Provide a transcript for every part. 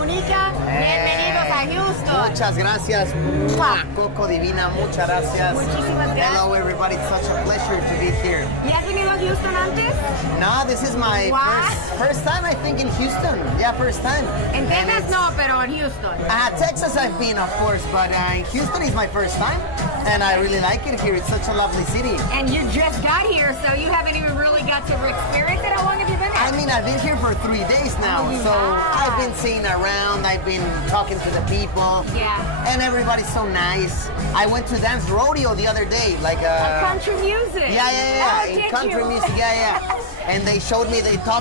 Comunica. Bienvenidos a Houston. Muchas gracias. Coco Divina, muchas gracias. Muchísimas gracias. Hello everybody, it's such a pleasure to be here. ¿Y has venido a Houston antes? No, this is my first time I think in Houston. Yeah, first time. En Texas no, pero en Houston. Texas I've been, of course, but Houston is my first time. And I really like it here. It's such a lovely city. And you just got here, so you haven't even really got to experience it. How long have you been here? I mean, I've been here for 3 days now. So I've been seeing around. I've been talking to the people. Yeah. And everybody's so nice. I went to dance rodeo the other day. Like country music. Yeah. Oh, in country music, yeah. And they taught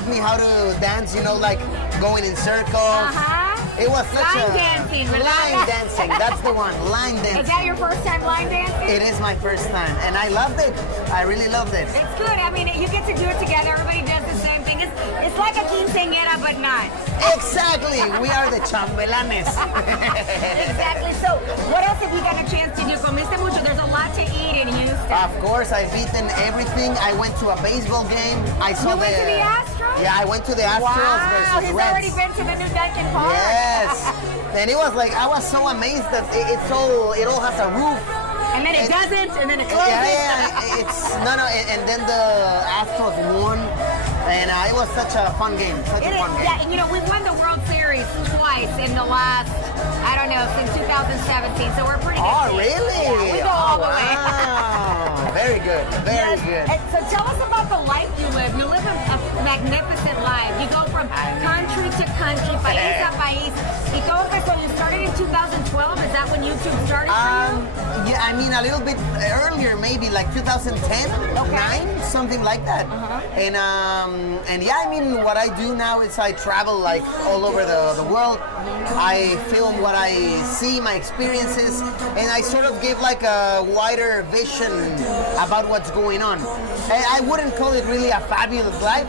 me how to dance, you know, like going in circles. It was such line dancing. Line dancing, that's the one, line dancing. Is that your first time line dancing? It is my first time, and I loved it. I really loved it. It's good. I mean, you get to do it together. Everybody does the same thing. It's like a quinceañera, but not. Exactly. We are the chambelanes. Exactly. So, what else have you got a chance to do? Comiste mucho. There's a lot to eat in Houston. Of course, I've eaten everything. I went to a baseball game. I saw went to the Astros? Yeah, I went to the Astros versus he's Reds. already been to the new Duncan Park. Yes. And it was like, I was so amazed that it all has a roof. And then it doesn't, and then it closes. Yeah, and then the Astros won. And it was such a fun game, fun game. Yeah, and you know, we've won the World Series twice in the last, I don't know, since 2017, so we're pretty good. Oh, really? Yeah, we go all the way. Very good, very good. And so tell us about the life you live. You live a magnificent life. You go from country to country, país a país. Y todo eso, you started in 2012? Is that when YouTube started for you? Yeah, I mean, a little bit earlier, maybe like 2010, 9, something like that. And yeah, I mean, what I do now is I travel like all over the world. I film what I see, my experiences, and I sort of give like a wider vision about what's going on. I wouldn't call it really a fabulous life,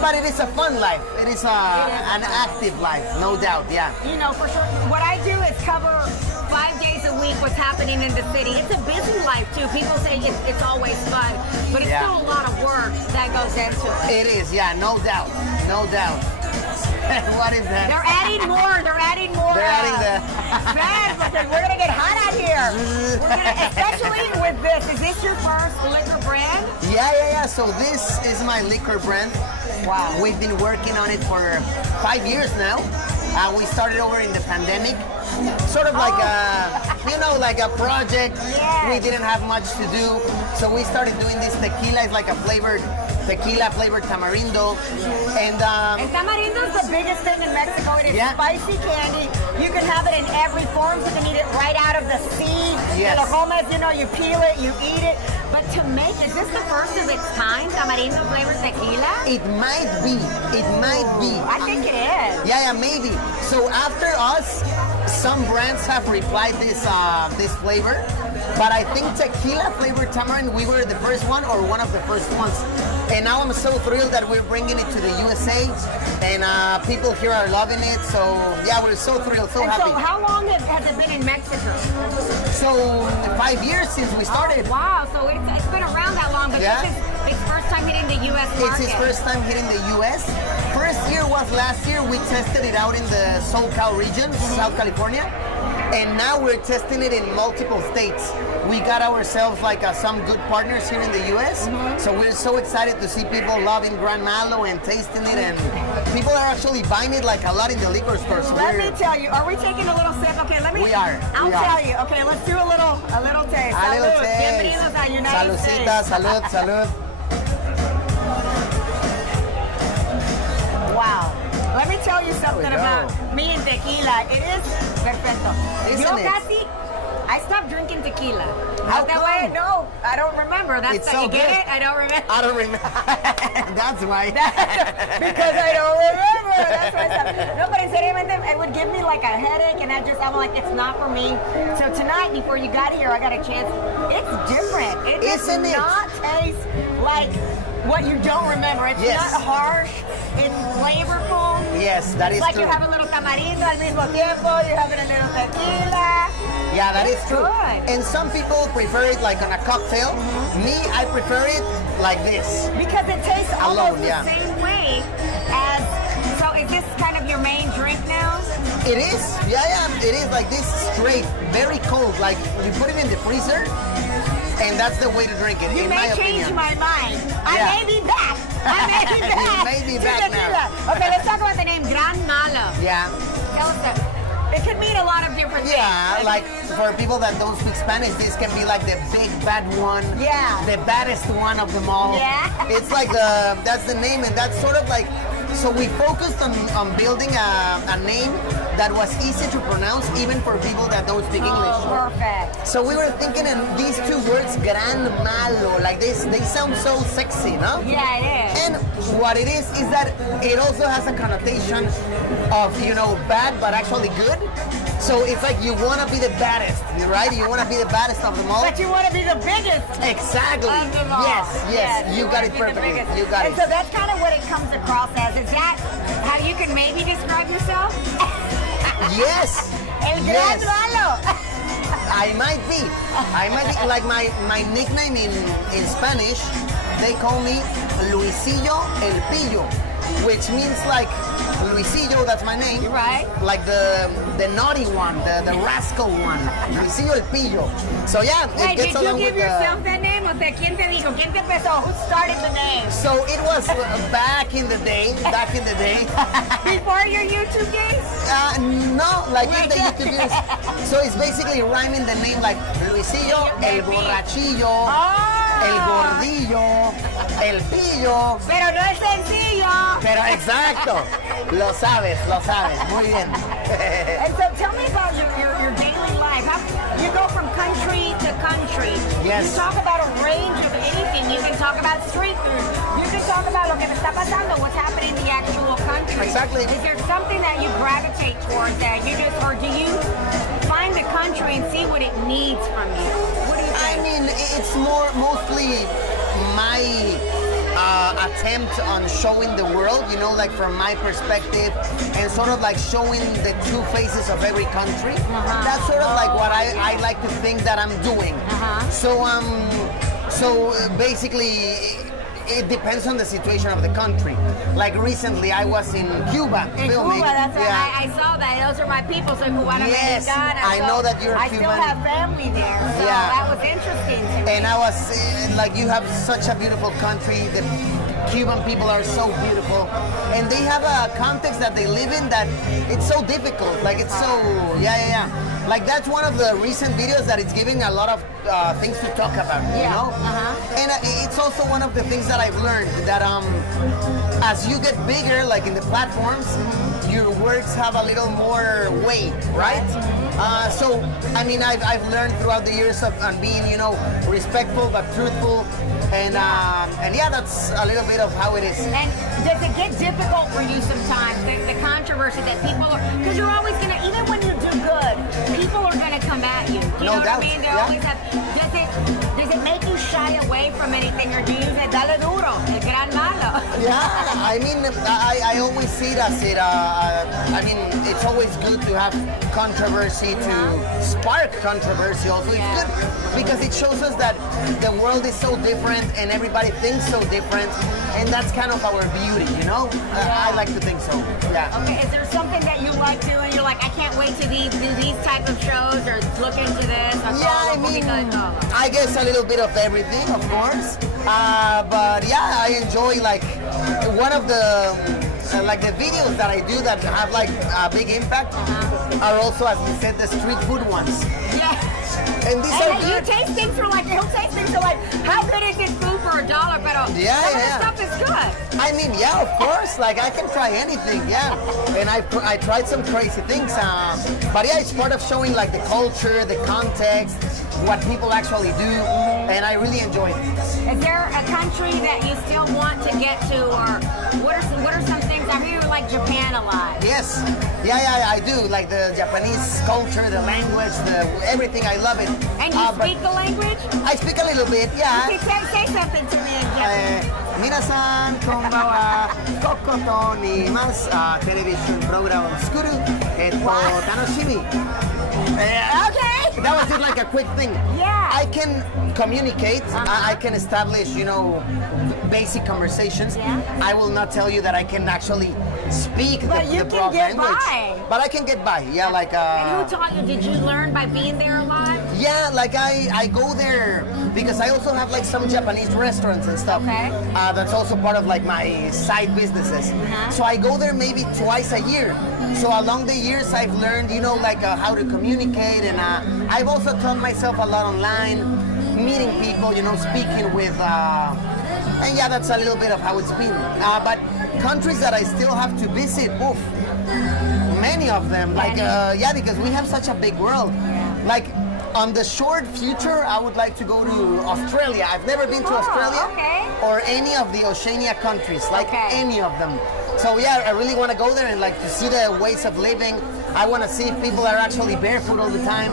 but it is a fun life. It is an active life, no doubt, yeah. You know, for sure. What I do is cover 5 days a week what's happening in the city. It's a busy life too. People say it's always fun, but it's still a lot of work that goes into it. It is, yeah, no doubt, no doubt. What is that? They're adding more. They're adding more. They're adding the fans because we're gonna get hot out here. Especially with this. Is this your first liquor brand? Yeah. So this is my liquor brand. Wow. We've been working on it for 5 years now. We started over in the pandemic. Sort of like like a project. Yes. We didn't have much to do, so we started doing this tequila. It's like a tequila flavored tamarindo. And tamarindo is the biggest thing in Mexico. It is spicy candy. You can have it in every form. You can eat it right out of the seed. Yes. Lo comes, you peel it, you eat it. But to make, is this the first of its kind, tamarindo flavored tequila? It might be. It might be. I think it is. Yeah, maybe. So after us, some brands have replied this flavor, but I think tequila flavored tamarind, we were the first one or one of the first ones. And now I'm so thrilled that we're bringing it to the USA, and people here are loving it. So yeah, we're so thrilled, so happy. So how long has it been in Mexico? So 5 years since we started. Oh, wow, so it's been around that long, but this is its first time hitting the US market. It's his first time hitting the US. First year was last year. We tested it out in the SoCal region, South California. And now we're testing it in multiple states. We got ourselves like some good partners here in the US. So we're so excited to see people loving Grand Malo and tasting it, and people are actually buying it like a lot in the liquor store. So let me tell you, are we taking a little sip? Okay, let me. We are. I'll tell you. Okay, let's do a little taste. A little taste. Bienvenidos a United States. Salucita, salud, salud. Wow. Let me tell you something about me and tequila. It is perfecto. I stopped drinking tequila. How come? No, I don't remember. That's so you get good. it? I don't remember. I don't remember. That's why. Because I don't remember. That's why I stopped. No, but seriamente, it would give me like a headache, and I'm like, it's not for me. So tonight, before you got here, I got a chance. It's different. It does not taste like what you don't remember. It's not harsh. It's flavorful. Yes, that is like true. You have a little tamarindo al mismo tiempo. You have it a little tequila. Yeah, that is true. Good. And some people prefer it like on a cocktail. Me, I prefer it like this. Because it tastes almost the same way as. So is this kind of your main drink now? It is, it is like this straight, very cold. Like you put it in the freezer, and that's the way to drink it. You in may my change opinion. my mind. I Yeah. may be back. I may be back. You may be to back now. tequila. Okay, let's talk about the name Gran Malo. Yeah. Tell us that. It could mean a lot of different things. Yeah, like for people that don't speak Spanish, this can be like the big bad one. Yeah. The baddest one of them all. Yeah. It's like that's the name, and that's sort of like, so we focused on building a name that was easy to pronounce even for people that don't speak English. Oh, perfect. So we were thinking in these two words, Gran Malo, like this, they sound so sexy, no? Yeah, it is. And what it is that it also has a connotation of, bad but actually good. So it's like you want to be the baddest, right? You want to be the baddest of them all. But you want to be the biggest. Exactly. Of them all. Yes. You got it perfectly. You got and it. so that's kind of what it comes across as. Is that how you can maybe describe yourself? Yes. El Gran Malo. I might be. Like my nickname in Spanish, they call me Luisillo El Pillo, which means like Luisillo, that's my name. Right. Like the naughty one, the rascal one. Luisillo El Pillo. So yeah, Wait, it gets did you along give with yourself that name? O sea, ¿quién te dijo? ¿Quién te empezó? Who started the name? So it was back in the day. Before your YouTube days? No, like in the YouTube years. So it's basically rhyming the name like Luisillo, El Borrachillo, El Gordillo, El Pillo. Pero no es sencillo. Pero exacto, lo sabes, muy bien. And so tell me about your daily life. You go from country to country. Yes. You talk about a range of anything. You can talk about street food. You can talk about lo que me está pasando, what's happening in the actual country. Exactly. Is there something that you gravitate towards that you just, or do you find the country and see what it needs from you? What do you think? I mean, it's mostly my attempt on showing the world, like from my perspective, and sort of like showing the two faces of every country. That's sort of like what I like to think that I'm doing. So basically, it depends on the situation of the country. Like recently, I was in Cuba filming. Cuba, that's I saw that. Those are my people. So Cubana Yes, Mexicana. I know that you're I Cuban. still have family there. So that was interesting to me. And I was like, you have such a beautiful country. The Cuban people are so beautiful, and they have a context that they live in that it's so difficult. Like it's so Like that's one of the recent videos that it's giving a lot of things to talk about. And it's also one of the things that I've learned that as you get bigger, like in the platforms, your words have a little more weight, right? So I mean, I've learned throughout the years of being, respectful but truthful, and that's a little bit of how it is. And does it get difficult for you sometimes, the controversy that people are, because you're always gonna, even when you do good, people are gonna come at you. You know what I mean? They always have. Does it make you shy away from anything, or do you say dale duro, el gran malo? Yeah, I mean, I always see it as I mean, it's always good to have controversy, to spark controversy also. It's good because it shows us that the world is so different and everybody thinks so different, and that's kind of our beauty, I like to think so. Yeah. Okay, is there something that you like doing? You're like, I can't wait to do these type of shows or look into this. Yeah, I mean, I guess a little bit of everything, of course. But yeah, I enjoy like one of the the videos that I do that have like a big impact are also, as you said, the street food ones. Yeah. And these are good. You taste things for like, he'll taste things for like, how good is this food for $1? But some of the stuff is good. I mean, yeah, of course. Like I can try anything, And I tried some crazy things. But yeah, it's part of showing like the culture, the context, what people actually do, and I really enjoy it. Is there a country that you still want to get to, or what are some things? I hear you like Japan a lot. Yes, yeah, I do. Like the Japanese culture, the language, everything. I love it. And you speak the language? I speak a little bit, yeah. You can say something to me in Japanese. Minasan, konbawa, Coco Dominguez, television program Skuru, Tanoshimi. Okay. That was just like a quick thing. Yeah. I can communicate. I can establish, basic conversations. Yeah. I will not tell you that I can actually speak the broad get language. By. But I can get by. Yeah, like. And who taught you? Did you learn by being there a lot? Yeah, like I go there because I also have like some Japanese restaurants and stuff. Okay. That's also part of like my side businesses. So I go there maybe twice a year. So along the years I've learned, how to communicate, and I've also taught myself a lot online, meeting people, speaking with, and yeah, that's a little bit of how it's been. But countries that I still have to visit, many of them, because we have such a big world. Like, on the short future, I would like to go to Australia. I've never been to Australia or any of the Oceania countries, any of them. So yeah, I really want to go there and to see the ways of living. I want to see if people are actually barefoot all the time.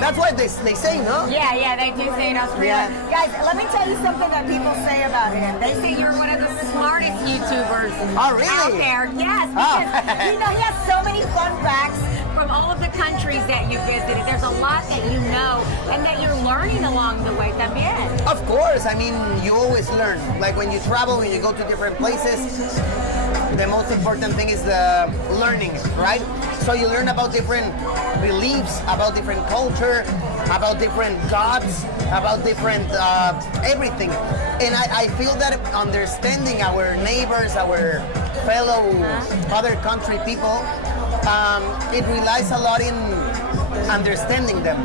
That's what they say, no? Yeah, they do say in Australia. Yeah. Guys, let me tell you something that people say about him. They say you're one of the smartest YouTubers out there. Yes, because he has so many fun facts from all of the countries that you visited. There's a lot that you know and that you're learning along the way también. Of course, I mean, you always learn. Like when you travel, when you go to different places, the most important thing is the learning, right? So you learn about different beliefs, about different culture, about different gods, about different everything. And I feel that understanding our neighbors, our fellow other country people, it relies a lot in understanding them.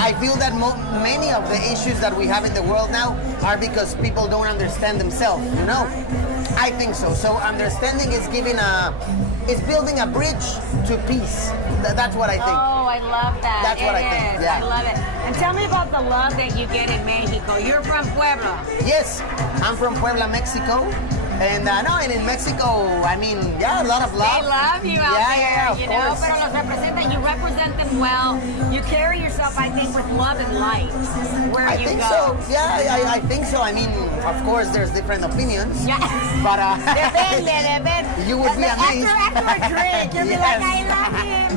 I feel that many of the issues that we have in the world now are because people don't understand themselves, I think so. So understanding is building a bridge to peace. That's what I think. Oh, I love that. That's what I think. Yeah. I love it. And tell me about the love that you get in Mexico. You're from Puebla. Yes, I'm from Puebla, Mexico. And and in Mexico, I mean, a lot of love. They love you out there, of course. Pero los representan, you represent them well. You carry yourself, I think, with love and light where you go. I think so. Yeah, I think so. I mean, of course, there's different opinions. Yeah. But Depende. You would be amazed. After a drink, you'll be like, I love him.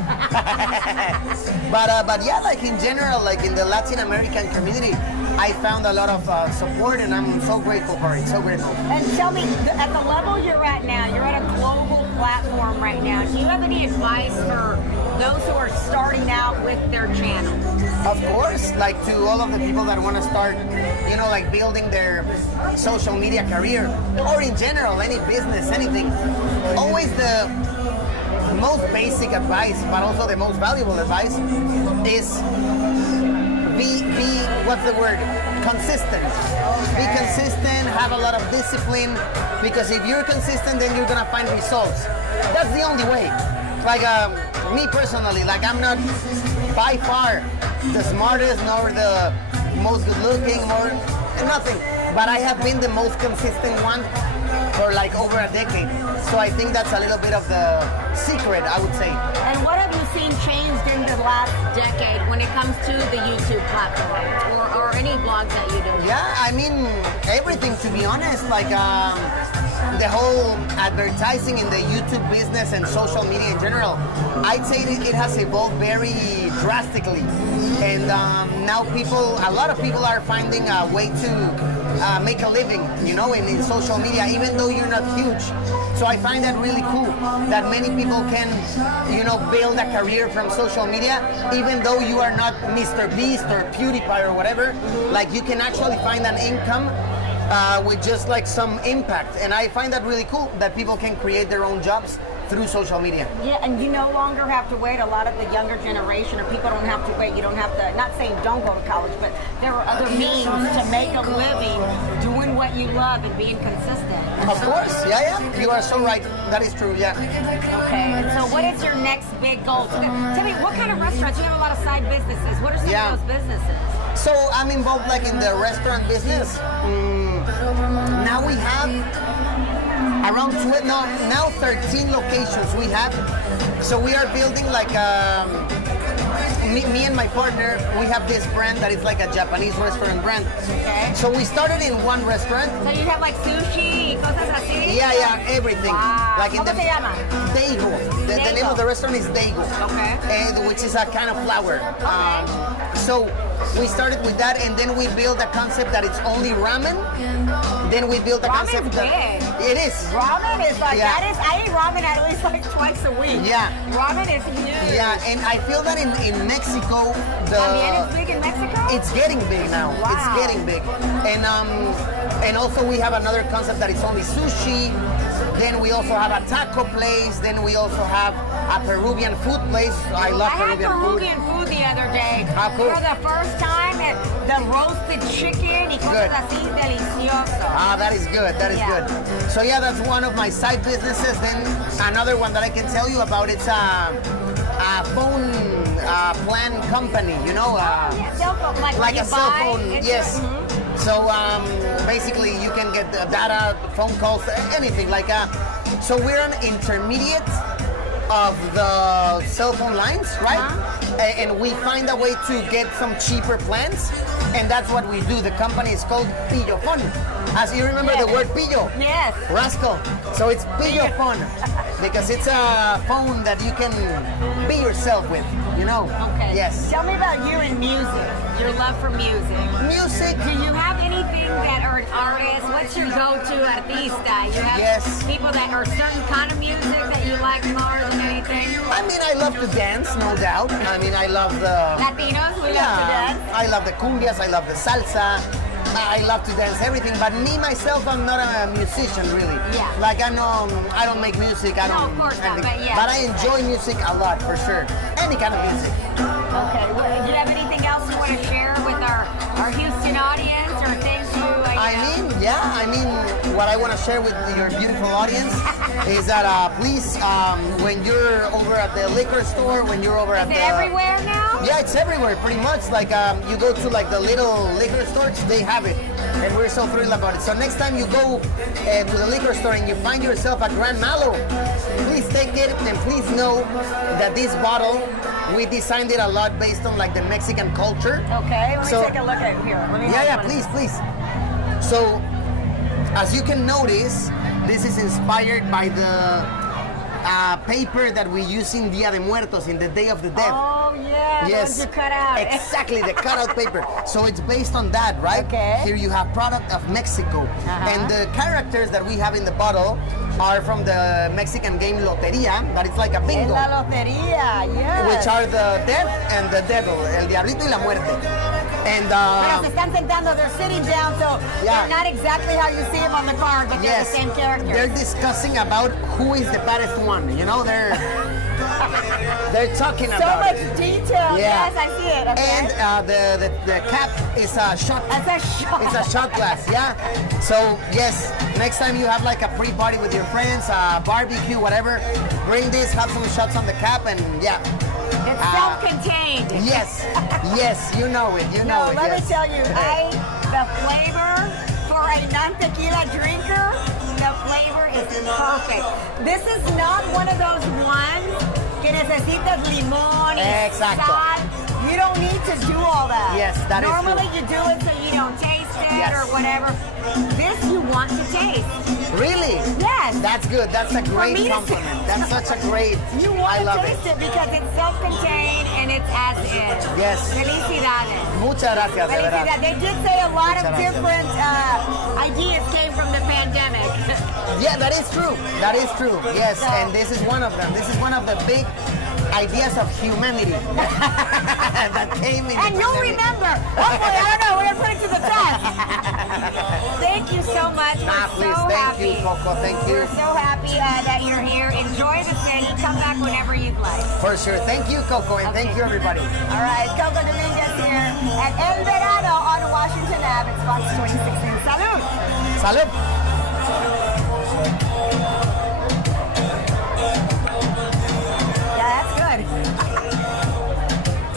But yeah, like in general, like in the Latin American community, I found a lot of support, and I'm so grateful for it. So grateful. And tell me, at the level you're at now, you're at a global platform right now. Do you have any advice for those who are starting out with their channel? Of course, like to all of the people that want to start, building their social media career, or in general, any business, anything. Always the most basic advice, but also the most valuable advice is be what's the word? Consistent. Be consistent, have a lot of discipline, because if you're consistent, then you're gonna find results. That's the only way. Like me personally, I'm not by far the smartest nor the most good looking or nothing, but I have been the most consistent one for over a decade. So I think that's a little bit of the secret, I would say. And what have you seen changed in the last decade when it comes to the YouTube platform or any blogs that you do? Yeah, I mean, everything, to be honest. The whole advertising in the YouTube business and social media in general, I'd say it has evolved very drastically. And now a lot of people are finding a way to make a living, in social media, even though you're not huge. So I find that really cool that many people can, build a career from social media, even though you are not Mr. Beast or PewDiePie or whatever. You can actually find an income with just some impact. And I find that really cool that people can create their own jobs through social media. Yeah, and you no longer have to wait. A lot of the younger generation or people don't have to wait. You don't have to, not saying don't go to college, but there are other means to make a living doing what you love and being consistent. Of course, yeah. You are so right. That is true, yeah. Okay, and so what is your next big goal? So tell me, what kind of restaurants? You have a lot of side businesses. What are some of those businesses? So I'm involved in the restaurant business. Now we have around 13 locations we have. So we are building me and my partner, we have this brand that is like a Japanese restaurant brand. Okay. So we started in one restaurant. So you have like sushi, cosas así? Yeah, everything. Wow. Like in ¿Cómo se llama? Daigo. The name of the restaurant is Daigo. Okay. And which is a kind of flour. So we started with that, and then we built a concept that it's only ramen. Then we built a concept Ramen's that big. it is. Ramen is like Yeah. that is. I eat ramen at least like twice a week. Yeah. Ramen is huge. Yeah, and I feel that in Mexico, También is big in Mexico. it's getting big now. Wow. It's getting big, and also we have another concept that is only sushi. Then we also have a taco place. Then we also have a Peruvian food place. I love I had Peruvian food the other day. Ah, cool. For the first time, the roasted chicken y cosas Good. así, delicioso. Ah, that is good. That is Yeah. good. So yeah, that's one of my side businesses. Then another one that I can tell you about, it's a phone plan company. You know, Yeah, cell phone, like you a cell buy, phone. it's Yes. mhm. So basically, you can get the data, phone calls, anything like. So we're an intermediate of the cell phone lines, right? And we find a way to get some cheaper plans, and that's what we do. The company is called Pillo Phone. As you remember the word pillo? Yes. Rascal. So it's Pillo Phone because it's a phone that you can be yourself with, you know? Okay. Yes. Tell me about you and music. Your love for music. Music. Do you have anything that are an artist? What's your go-to artista? You have Yes. people that are certain kind of music that you like more than anything? I mean, I love to dance, no doubt. I mean, I love the... Latinos, we love to dance. I love the cumbias, I love the salsa. I love to dance everything, but me myself, I'm not a musician really. Yeah. Like I don't make music. I don't. No, of course not, anything. but yeah. But I enjoy music a lot for sure. Any kind of music. Okay. Well, do you have anything else you want to share with our Houston audience or things you? I mean, what I want to share with your beautiful audience is that please, when you're over at the liquor store, when you're over at Is the it everywhere now? Yeah, it's everywhere pretty much. Like you go to like the little liquor stores, they have it, and we're so thrilled about it. So next time you go to the liquor store and you find yourself a Grand Malo, please take it and please know that this bottle, we designed it a lot based on like the Mexican culture. Okay, let me So- take a look at it here. Let me Yeah, please. So, as you can notice, this is inspired by the paper that we use in Dia de Muertos, in the Day of the Dead. Oh yeah, the ones you cut out. Exactly, the cutout paper. So it's based on that, right? Okay. Here you have product of Mexico. And the characters that we have in the bottle are from the Mexican game Loteria, that is like a Es bingo. la lotería, yes. Which are the death and the devil, el diablito y la muerte. And Pero se están sentando, they're sitting down, so Yeah. they're not exactly how you see them on the card, but they're the same character. they're discussing about who is the baddest one. You know, they're talking So about much it. detail. Yeah. Yes, I see it. Okay. And the cap is a shot. That's a shot. It's a shot glass, yeah. So yes, next time you have like a pre-party with your friends, barbecue, whatever, bring this, have some shots on the cap, and yeah. It's self-contained. Yes, you know it. You know No, it. let me yes. tell you, the flavor for a non-tequila drinker, the flavor is perfect. This is not one of those ones que necesitas limón y Exacto. sal. You don't need to do all that. Yes, that is Normally true. you do it so you don't taste it Yes. or whatever. This you want to taste. Really? Yes. That's good. That's a great me to compliment. That's such a great. You want I to love taste it. it because it's self-contained and it's as is. Yes. Felicidades. Muchas gracias, de verdad. Felicidades. They did say a lot of Muchas gracias. different ideas came from the pandemic. Yeah, that is true. That is true. Yes, So- and this is one of them. This is one of the big ideas of humanity that came in. And the you'll pandemic. remember. Hopefully, I don't know. We're going to put it to the test. Thank you so much. We're Please, so thank happy. you, Coco. Thank you. We're so happy that you're here. Enjoy the city. Come back whenever you'd like. For sure. Thank you, Coco, and thank Okay. you, everybody. All right, Coco Dominguez here at El Verano on Washington Ave. It's Fox 2016. Salud! Salud.